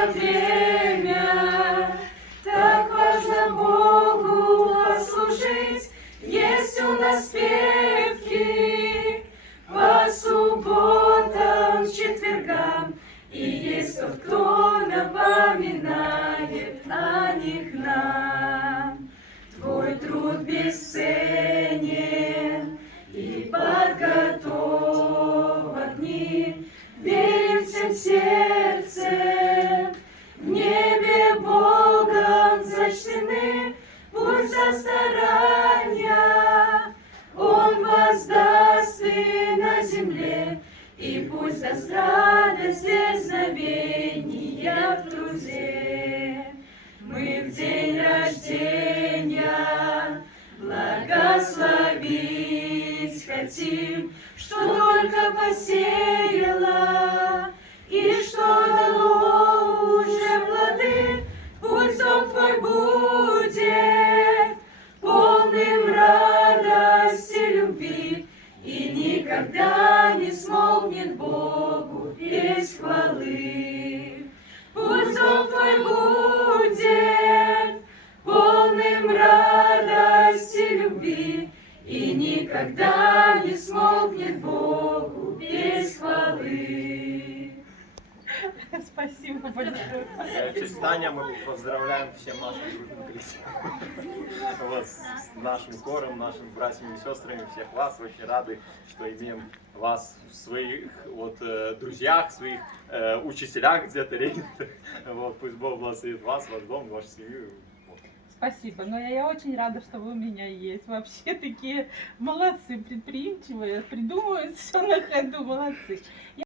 это время. Так важно Богу послужить, есть у нас певки по субботам, четвергам, и есть тот, кто напоминает о них нам. Твой труд бесценен и подготовок дни, верим всем сердцем, в небе Богом зачтены, пусть за старания Он воздаст и на земле, и пусть даст радость дерзновения в труде. Мы в день рождения благословить хотим, что только посеяла и что дало уже плоды. Пусть дом твой будет полным радости, любви, и никогда не смолкнет Богу без хвалы. Пусть дом твой будет полным радости, любви, и никогда не смолкнет Богу без хвалы. Спасибо большое. В честь Таня мы поздравляем всем нашим дружным коллективом. Вот, с нашим хором, нашими братьями и сестрами, всех вас. Очень рады, что имеем вас в своих друзьях, своих учителях где-то, регентах. Вот, пусть Бог благословит вас, ваш дом, вашу семью. Спасибо. Но я очень рада, что вы у меня есть. Вообще такие молодцы, предприимчивые, придумывают все на ходу, молодцы.